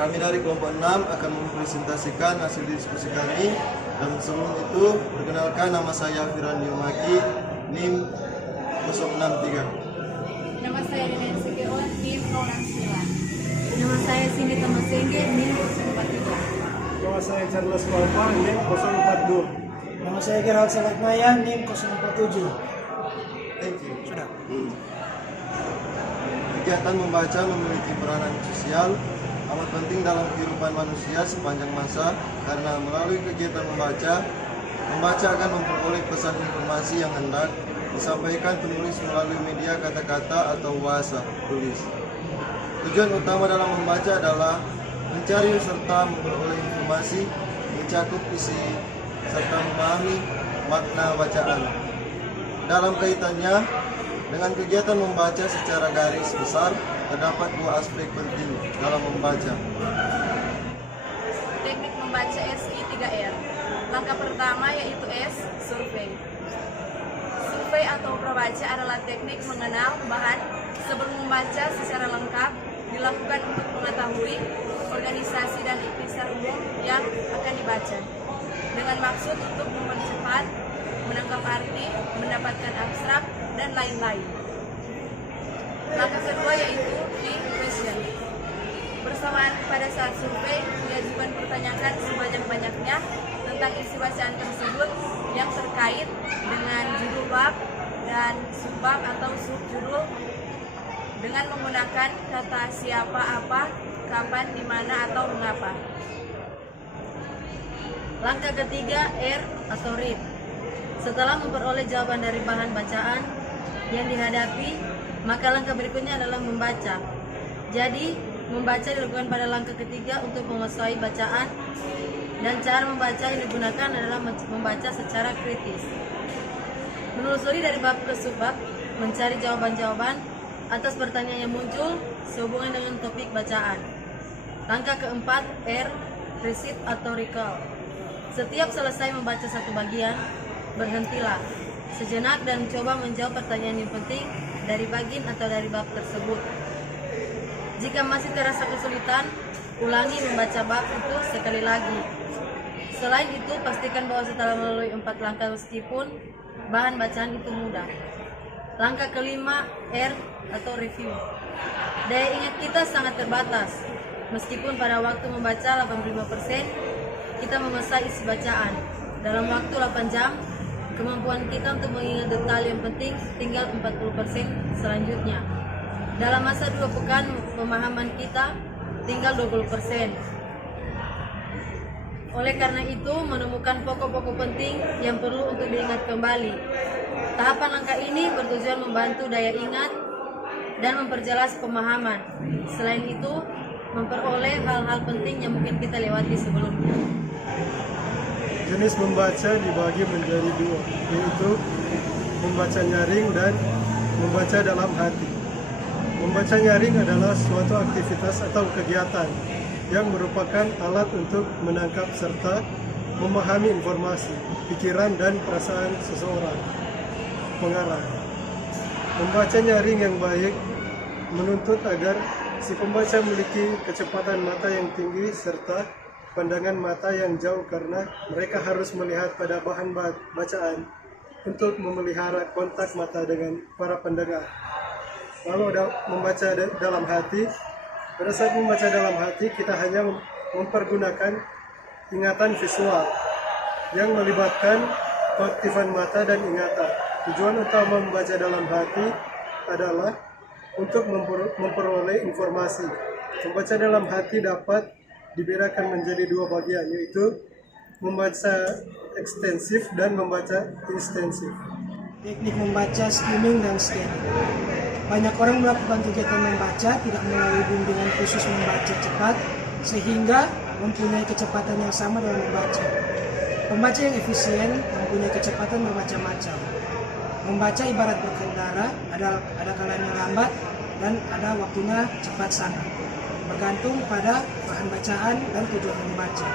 Kami dari kelompok 6 akan mempresentasikan hasil diskusi kami. Dan sebelum itu, perkenalkan nama saya Firan Yomaki, NIM 063. Nama saya Denen Segeon, NIM 069. Nama saya Cindy Tomasenge, NIM 043. Nama saya Charles Walpa, NIM 042. Nama saya Gerald Salatmaya, NIM 047. Thank you. Sudah. Kegiatan membaca memiliki peranan sosial amat penting dalam kehidupan manusia sepanjang masa, karena melalui kegiatan membaca akan memperoleh pesan informasi yang hendak disampaikan penulis melalui media kata-kata atau bahasa tulis. Tujuan utama dalam membaca adalah mencari serta memperoleh informasi, mencakup isi serta memahami makna bacaan. Dalam kaitannya dengan kegiatan membaca secara garis besar, terdapat dua aspek penting dalam membaca. Teknik membaca SI 3R. Langkah pertama yaitu S, survei. Survei atau prabaca adalah teknik mengenal bahan sebelum membaca secara lengkap, dilakukan untuk mengetahui organisasi dan ikhtisar umum yang akan dibaca, dengan maksud untuk mempercepat, menangkap arti, mendapatkan abstrak, dan lain-lain. Langkah kedua yaitu question. Bersamaan pada saat survei, diajukan pertanyaan sebanyak-banyaknya tentang isi bacaan tersebut yang terkait dengan judul bab dan subbab atau subjudul dengan menggunakan kata siapa, apa, kapan, di mana, atau mengapa. Langkah ketiga, R atau read. Setelah memperoleh jawaban dari bahan bacaan yang dihadapi, maka langkah berikutnya adalah membaca. Jadi, membaca dilakukan pada langkah ketiga untuk menguasai bacaan, dan cara membaca yang digunakan adalah membaca secara kritis. Menelusuri dari bab ke subbab, mencari jawaban-jawaban atas pertanyaan yang muncul sehubungan dengan topik bacaan. Langkah keempat, R, recite atau recall. Setiap selesai membaca satu bagian, berhentilah sejenak dan coba menjawab pertanyaan yang penting dari bagian atau dari bab tersebut. Jika masih terasa kesulitan, ulangi membaca bab itu sekali lagi. Selain itu, pastikan bahwa setelah melalui 4 langkah meskipun bahan bacaan itu mudah. Langkah kelima, R atau review. Daya ingat kita sangat terbatas. Meskipun pada waktu membaca 85%, kita menguasai isi bacaan. Dalam waktu 8 jam, kemampuan kita untuk mengingat detail yang penting tinggal 40% selanjutnya. Dalam masa 2 pekan, pemahaman kita tinggal 20%. Oleh karena itu, menemukan pokok-pokok penting yang perlu untuk diingat kembali. Tahapan langkah ini bertujuan membantu daya ingat dan memperjelas pemahaman. Selain itu, memperoleh hal-hal penting yang mungkin kita lewati sebelumnya. Jenis membaca dibagi menjadi dua, yaitu membaca nyaring dan membaca dalam hati. Membaca nyaring adalah suatu aktivitas atau kegiatan yang merupakan alat untuk menangkap serta memahami informasi, pikiran, dan perasaan seseorang. Mengarang. Membaca nyaring yang baik menuntut agar si pembaca memiliki kecepatan mata yang tinggi serta pandangan mata yang jauh, karena mereka harus melihat pada bahan bacaan untuk memelihara kontak mata dengan para pendengar. Lalu membaca dalam hati. Pada saat membaca dalam hati, kita hanya mempergunakan ingatan visual yang melibatkan keaktifan mata dan ingatan. Tujuan utama membaca dalam hati adalah untuk memperoleh informasi. Membaca dalam hati dapat dibedakan menjadi dua bagian, yaitu membaca ekstensif dan membaca intensif. Teknik membaca skimming dan scanning. Banyak orang melakukan kegiatan membaca tidak melalui bimbingan khusus membaca cepat, sehingga mempunyai kecepatan yang sama dalam membaca. Pembaca yang efisien mempunyai kecepatan bermacam-macam. Membaca ibarat berkendara, ada kalanya lambat dan ada waktunya cepat sangat, bergantung pada bahan bacaan dan tujuan membaca.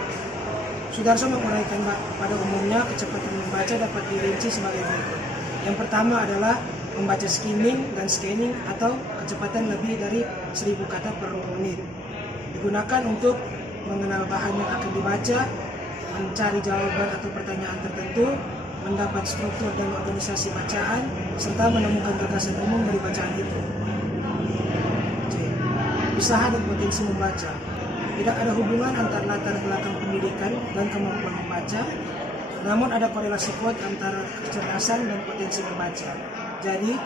Sudarso menguraikan pada umumnya kecepatan membaca dapat dirinci sebagai berikut. Yang pertama adalah membaca skimming dan scanning atau kecepatan lebih dari 1000 kata per menit. digunakan untuk mengenal bahan yang akan dibaca, mencari jawaban atau pertanyaan tertentu, mendapat struktur dan organisasi bacaan, serta menemukan gagasan umum dari bacaan itu. C. Usaha dan potensi membaca. Tidak ada hubungan antara latar belakang pendidikan dan kemampuan membaca, namun ada korelasi kuat antara kecerdasan dan potensi membaca. Jadi,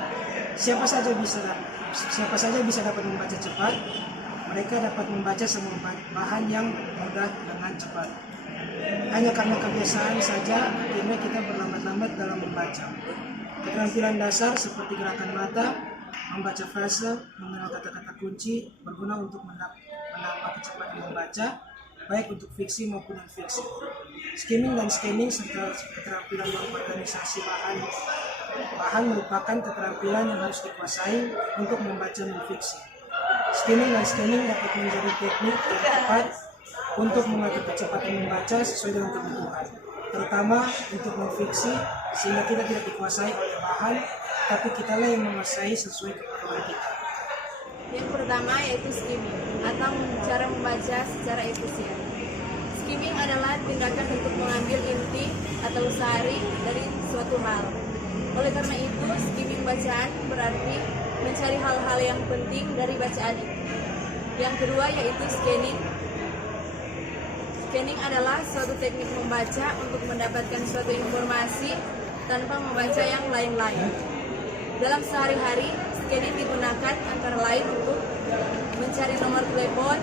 siapa saja bisa dapat membaca cepat. Mereka dapat membaca semua bahan yang mudah dengan cepat. Hanya karena kebiasaan saja, akhirnya kita berlambat-lambat dalam membaca. Keterampilan dasar seperti gerakan mata, membaca frase, mengenal kata-kata kunci, berguna untuk menambah kecepatan membaca, baik untuk fiksi maupun non-fiksi. Skimming dan scanning serta keterampilan mengorganisasi bahan merupakan keterampilan yang harus dikuasai untuk membaca non-fiksi. Skimming dan scanning dapat menjadi teknik yang tepat untuk mengatur kecepatan membaca sesuai dengan kebutuhan, terutama untuk non-fiksi, sehingga kita tidak dikuasai oleh bahan, tapi kitalah yang menguasai sesuai keperluan kita. Yang pertama yaitu skimming atau cara membaca secara efisien. Skimming adalah tindakan untuk mengambil inti atau sari dari suatu hal. Oleh karena itu, skimming bacaan berarti mencari hal-hal yang penting dari bacaan itu. Yang kedua yaitu scanning. Scanning adalah suatu teknik membaca untuk mendapatkan suatu informasi tanpa membaca yang lain-lain. Dalam sehari-hari, scanning digunakan antara lain untuk mencari nomor telepon,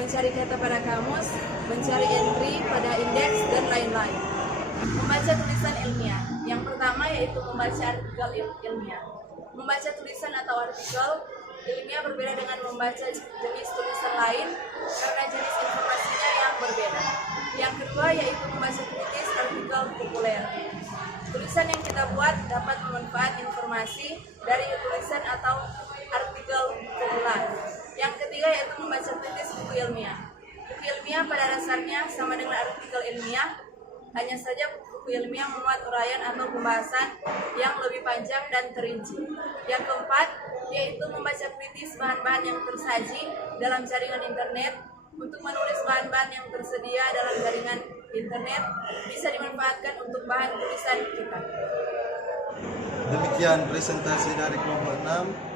mencari kata pada kamus, mencari entry pada indeks, dan lain-lain. Membaca tulisan ilmiah. Yang pertama yaitu membaca artikel ilmiah. Membaca tulisan atau artikel ilmiah berbeda dengan membaca jenis tulisan lain karena jenis informasinya yang berbeda. Yang kedua yaitu membaca kritis artikel populer. Tulisan yang kita buat dapat memanfaatkan informasi dari tulisan atau artikel populer. Yang ketiga yaitu membaca kritis buku ilmiah. Buku ilmiah pada dasarnya sama dengan artikel ilmiah, hanya saja buku ilmiah memuat uraian atau pembahasan yang lebih panjang dan terinci. Yang keempat yaitu membaca kritis bahan-bahan yang tersaji dalam jaringan internet. Untuk menulis bahan-bahan yang tersedia dalam jaringan internet bisa dimanfaatkan untuk bahan tulisan kita. Demikian presentasi dari kelompok 6.